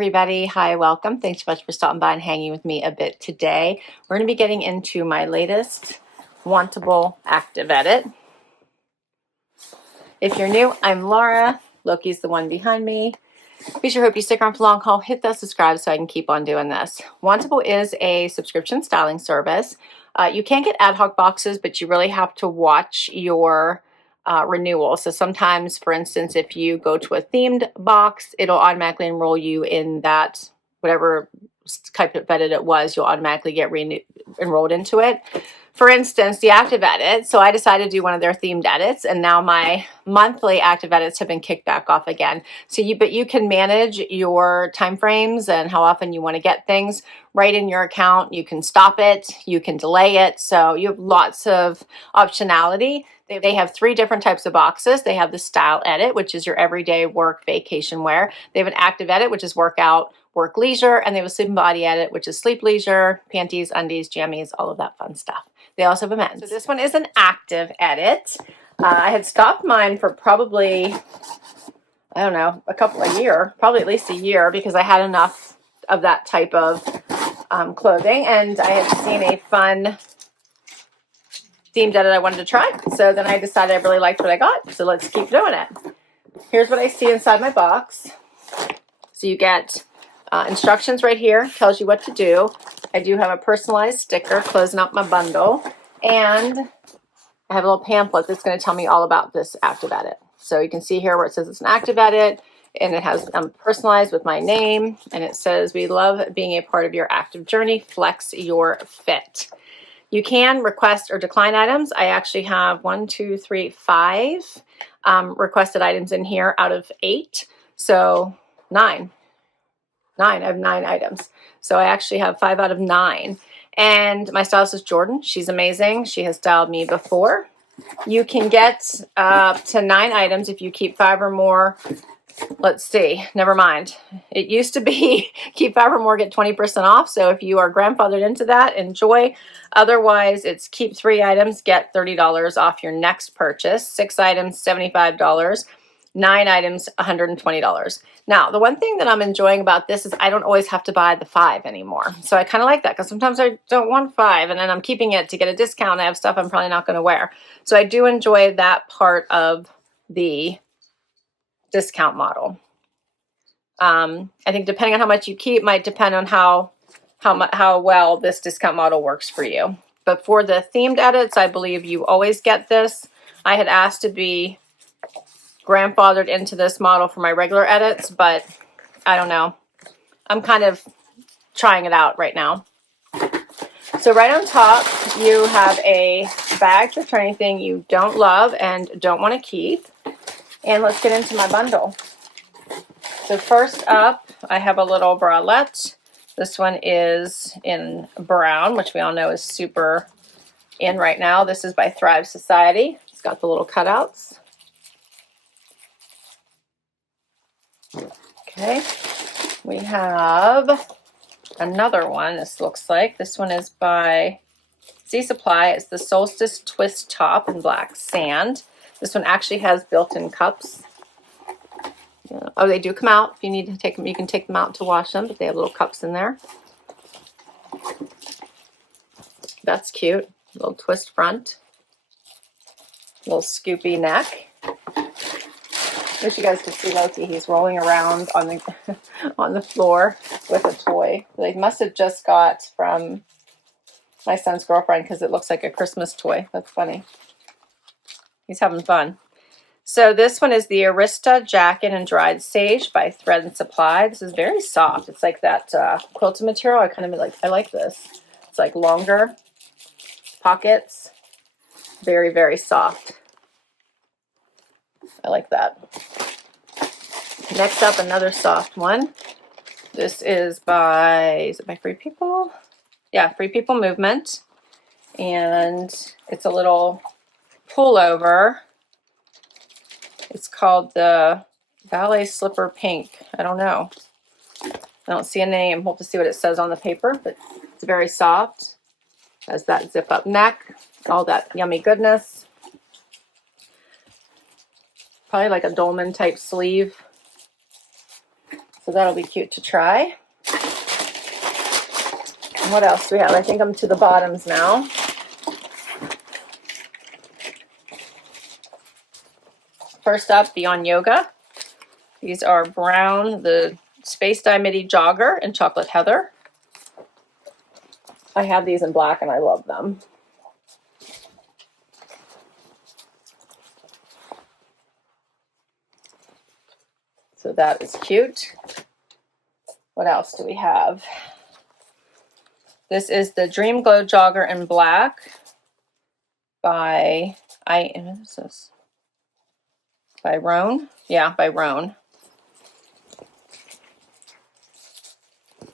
everybody. Hi, welcome. Thanks so much for stopping by and hanging with me a bit today. We're going to be getting into my latest Wantable Active edit. If you're new, I'm Laura. Loki's the one behind me. Be sure hope you stick around for the long haul. Hit that subscribe so I can keep on doing this. Wantable is a subscription styling service. You can get ad hoc boxes, but you really have to watch your renewal. So sometimes, for instance, if you go to a themed box, it'll automatically enroll you in that, whatever type of edit it was, you'll automatically get enrolled into it. For instance, the active edit. So I decided to do one of their themed edits, and now my monthly active edits have been kicked back off again. So but you can manage your time frames and how often you want to get things right in your account. You can stop it, you can delay it. So you have lots of optionality. They have 3 different types of boxes. They have the style edit, which is your everyday work vacation wear. They have an active edit, which is workout, work leisure, and they have a sleep and body edit, which is sleep leisure, panties, undies, jammies, all of that fun stuff. They also have a men's. So this one is an active edit. I had stopped mine for probably, I don't know, probably at least a year, because I had enough of that type of clothing, and I had seen a fun themed edit I wanted to try. So then I decided I really liked what I got, so let's keep doing it. Here's what I see inside my box. So you get instructions right here, tells you what to do. I do have a personalized sticker closing up my bundle, and I have a little pamphlet that's going to tell me all about this active edit. So you can see here where it says it's an active edit, and it has personalized with my name, and it says, "We love being a part of your active journey. Flex your fit." You can request or decline items. I actually have 5 requested items in here out of 8. So 9. I have 9 items. So I actually have 5 out of 9. And my stylist is Jordan. She's amazing. She has styled me before. You can get up to 9 items if you keep 5 or more. Let's see, never mind. It used to be keep 5 or more, get 20% off. So if you are grandfathered into that, enjoy. Otherwise, it's keep 3 items, get $30 off your next purchase. 6 items, $75. 9 items, $120. Now, the one thing that I'm enjoying about this is I don't always have to buy the 5 anymore. So I kind of like that, because sometimes I don't want 5 and then I'm keeping it to get a discount. I have stuff I'm probably not going to wear. So I do enjoy that part of the discount model. I think depending on how much you keep might depend on how well this discount model works for you. But for the themed edits, I believe you always get this. I had asked to be grandfathered into this model for my regular edits, but I don't know. I'm kind of trying it out right now. So right on top, you have a bag to return anything you don't love and don't want to keep. And let's get into my bundle. So first up, I have a little bralette. This one is in brown, which we all know is super in right now. This is by Thrive Society. It's got the little cutouts. Okay, we have another one. This looks like this one is by Z Supply. It's the Solstice twist top in black sand. This one actually has built-in cups. Oh, they do come out. If you need to take them, you can take them out to wash them, but they have little cups in there. That's cute. Little twist front. Little scoopy neck. I wish you guys could see Loki. He's rolling around on the on the floor with a toy. They must have just got from my son's girlfriend, because it looks like a Christmas toy. That's funny. He's having fun. So this one is the Arista Jacket and Dried Sage by Thread and Supply. This is very soft. It's like that quilted material. I like this. It's like longer pockets. Very, very soft. I like that. Next up, another soft one. This is by Free People? Yeah, Free People Movement. And it's a little pullover. It's called the Ballet Slipper Pink. I don't know. I don't see a name. We'll have to see what it says on the paper, but it's very soft. Has that zip up neck, all that yummy goodness. Probably like a dolman type sleeve. So that'll be cute to try. And what else do we have? I think I'm to the bottoms now. First up, Beyond Yoga. These are brown, the Space Dye Midi Jogger and Chocolate Heather. I have these in black and I love them. So that is cute. What else do we have? This is the Dreamglow Jogger in black by, what is this? By Rhone? Yeah, by Rhone.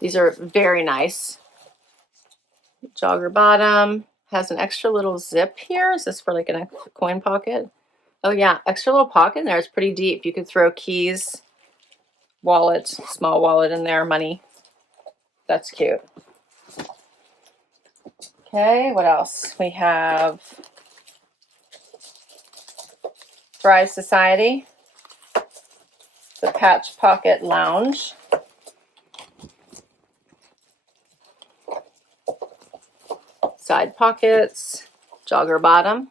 These are very nice. Jogger bottom. Has an extra little zip here. Is this for like a coin pocket? Oh yeah, extra little pocket in there. It's pretty deep. You could throw keys, wallet, small wallet in there, money. That's cute. Okay, what else? We have Thrive Society, the Patch Pocket Lounge. Side pockets, jogger bottom.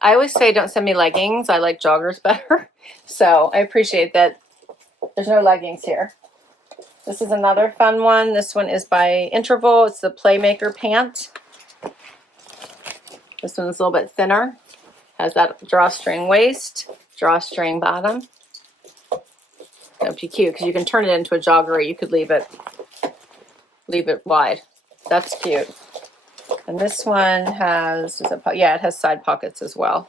I always say don't send me leggings. I like joggers better. So I appreciate that there's no leggings here. This is another fun one. This one is by Interval. It's the Playmaker Pant. This one's a little bit thinner. Has that drawstring waist, drawstring bottom. That would be cute because you can turn it into a jogger or you could leave it wide. That's cute. And this one has, it has side pockets as well.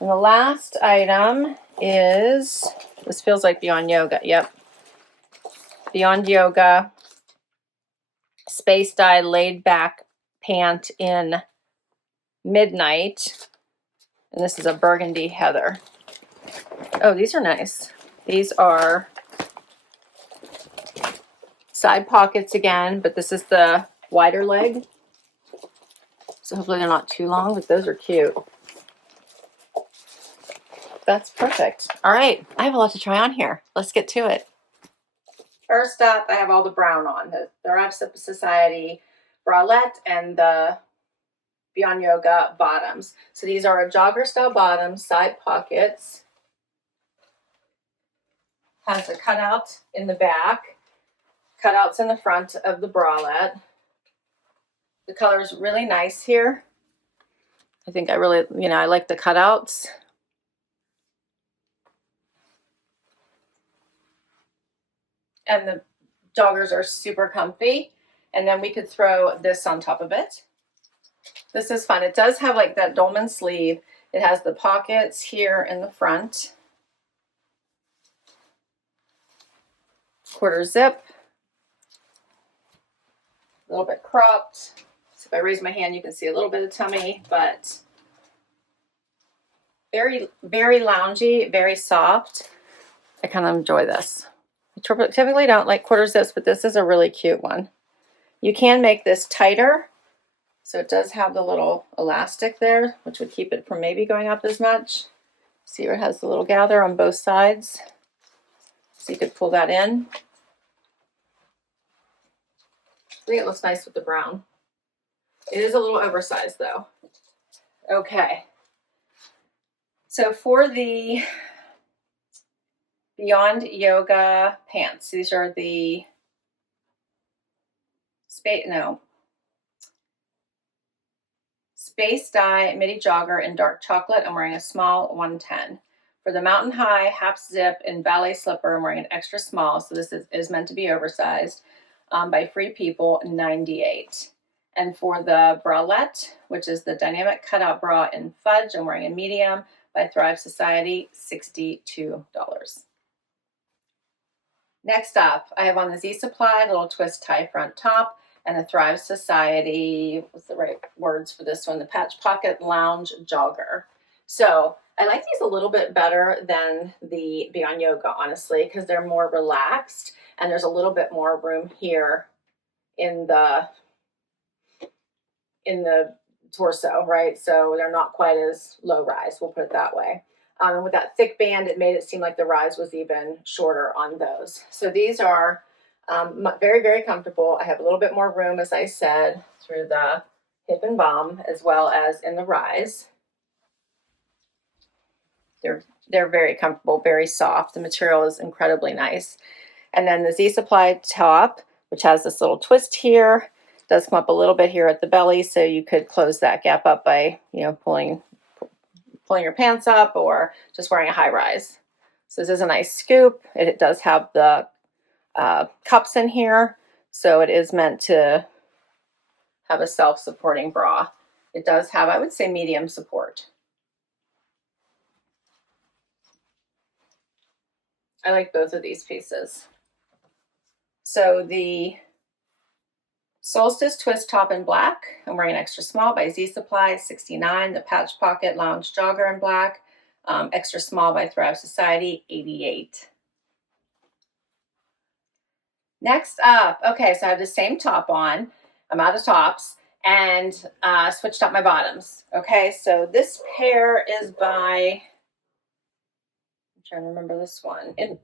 And the last item is, this feels like Beyond Yoga. Yep. Beyond Yoga Space Dye Laid Back Pant in Midnight. And this is a burgundy heather. Oh, these are nice. These are side pockets again, but this is the wider leg. So hopefully they're not too long, but those are cute. That's perfect. All right, I have a lot to try on here. Let's get to it. First up, I have all the brown on. The Thrive Society bralette and the Beyond Yoga bottoms. So these are a jogger style bottoms, side pockets. Has a cutout in the back, cutouts in the front of the bralette. The color is really nice here. I think I really, I like the cutouts. And the joggers are super comfy. And then we could throw this on top of it. This is fun. It does have like that dolman sleeve. It has the pockets here in the front. Quarter zip. A little bit cropped. So if I raise my hand, you can see a little bit of tummy, but very, very loungy, very soft. I kind of enjoy this. I typically don't like quarter zips, but this is a really cute one. You can make this tighter. So it does have the little elastic there, which would keep it from maybe going up as much. See where it has the little gather on both sides. So you could pull that in. I think it looks nice with the brown. It is a little oversized though. Okay. So for the Beyond Yoga pants, these are the Space Dye Midi Jogger in dark chocolate. I'm wearing a small 110. For the Mountain High half zip and ballet slipper, I'm wearing an extra small, so this is meant to be oversized, by Free People, 98. And for the bralette, which is the dynamic cutout bra in fudge, I'm wearing a medium by Thrive Society, $62. Next up, I have on the Z Supply little twist tie front top and the Thrive Society, what's the right words for this one? The Patch Pocket Lounge Jogger. So I like these a little bit better than the Beyond Yoga, honestly, because they're more relaxed and there's a little bit more room here in the torso, right? So they're not quite as low rise, we'll put it that way. And with that thick band, it made it seem like the rise was even shorter on those. So these are very, very comfortable. I have a little bit more room, as I said, through the hip and bum, as well as in the rise. They're very comfortable, very soft. The material is incredibly nice. And then the Z Supply top, which has this little twist here, does come up a little bit here at the belly, so you could close that gap up by, you know, pulling your pants up or just wearing a high rise. So this is a nice scoop. It does have the cups in here, so it is meant to have a self-supporting bra. It does have, I would say, medium support. I like both of these pieces. So the Solstice twist top in black, I'm wearing an extra small by Z Supply, 69. The patch pocket lounge jogger in black, extra small by Thrive Society, 88. Next up, okay, so I have the same top on. I'm out of tops and switched up my bottoms. Okay, so this pair is by, I'm trying to remember this one, in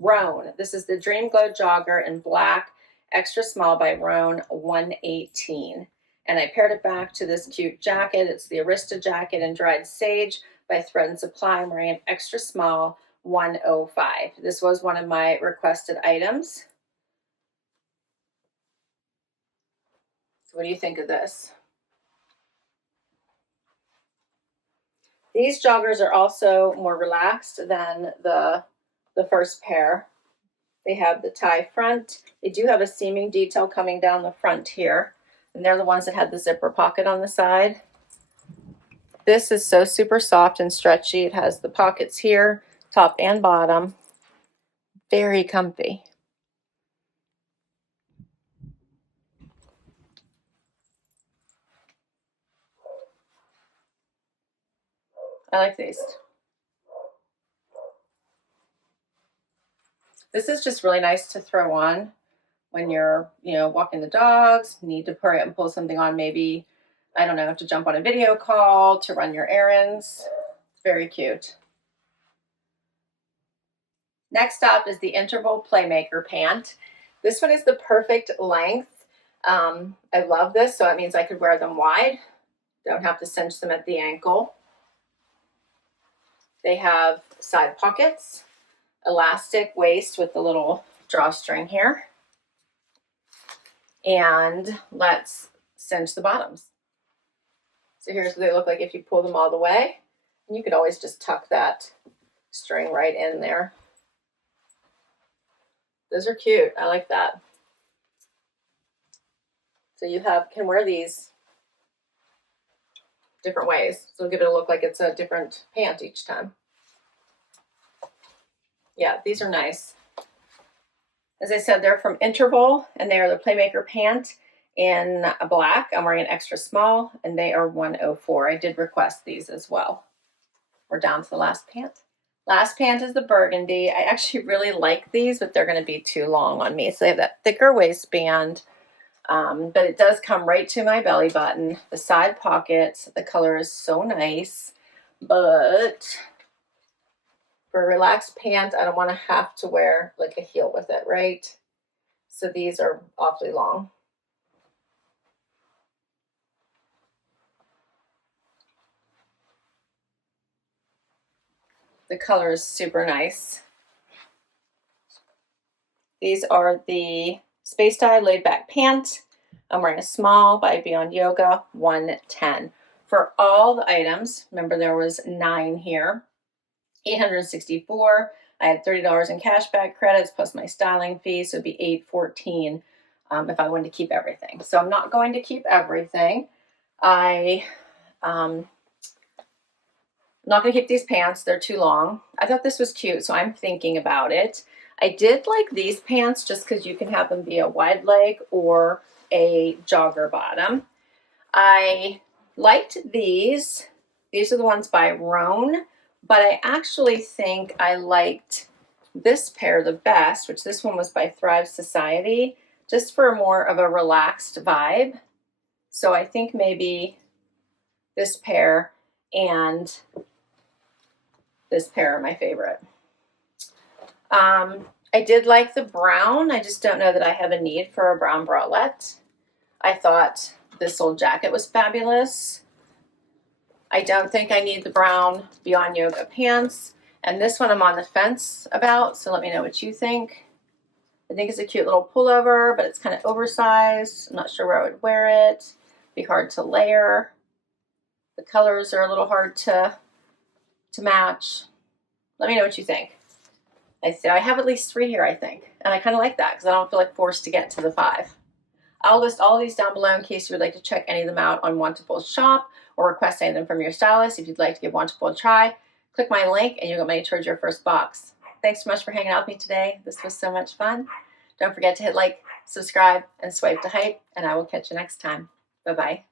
Rhone. This is the Dreamglow jogger in black, extra small by Rhone, 118. And I paired it back to this cute jacket. It's the Arista jacket in Dried Sage by Thread and Supply. I'm wearing an extra small, 105. This was one of my requested items. So what do you think of this? These joggers are also more relaxed than the first pair. They have the tie front. They do have a seaming detail coming down the front here. And they're the ones that had the zipper pocket on the side. This is so super soft and stretchy. It has the pockets here, top and bottom. Very comfy. I like these. This is just really nice to throw on when you're, you know, walking the dogs, need to hurry up and pull something on, maybe, I don't know, to jump on a video call, to run your errands. Very cute. Next up is the Interval Playmaker pant. This one is the perfect length. I love this, so it means I could wear them wide. Don't have to cinch them at the ankle. They have side pockets, elastic waist with the little drawstring here. And let's cinch the bottoms. So here's what they look like if you pull them all the way. And you could always just tuck that string right in there. Those are cute. I like that. So you can wear these different ways. So it'll give it a look like it's a different pant each time. Yeah, these are nice. As I said, they're from Interval, and they are the Playmaker pant in a black. I'm wearing an extra small, and they are 104. I did request these as well. We're down to the last pant. Last pant is the burgundy. I actually really like these, but they're going to be too long on me. So they have that thicker waistband, but it does come right to my belly button. The side pockets, the color is so nice, but for a relaxed pant, I don't want to have to wear like a heel with it, right? So these are awfully long. The color is super nice. These are the Space Dye Laid Back Pant. I'm wearing a small by Beyond Yoga, 110. For all the items, remember there was 9 here, $864. I had $30 in cashback credits plus my styling fee, so it'd be $814 if I wanted to keep everything. So I'm not going to keep everything. I'm not going to keep these pants. They're too long. I thought this was cute, so I'm thinking about it. I did like these pants just because you can have them be a wide leg or a jogger bottom. I liked these. These are the ones by Rhone, but I actually think I liked this pair the best, which this one was by Thrive Society, just for more of a relaxed vibe. So I think maybe this pair and this pair are my favorite. I did like the brown. I just don't know that I have a need for a brown bralette. I thought this old jacket was fabulous. I don't think I need the brown Beyond Yoga pants. And this one I'm on the fence about, so let me know what you think. I think it's a cute little pullover, but it's kind of oversized. I'm not sure where I would wear it. Be hard to layer. The colors are a little hard to match. Let me know what you think. I have at least 3 here, I think. And I kind of like that because I don't feel like forced to get to the 5. I'll list all of these down below in case you would like to check any of them out on Wantable's shop or request any of them from your stylist. If you'd like to give Wantable a try, click my link and you'll get money towards your first box. Thanks so much for hanging out with me today. This was so much fun. Don't forget to hit like, subscribe, and swipe to hype, and I will catch you next time. Bye-bye.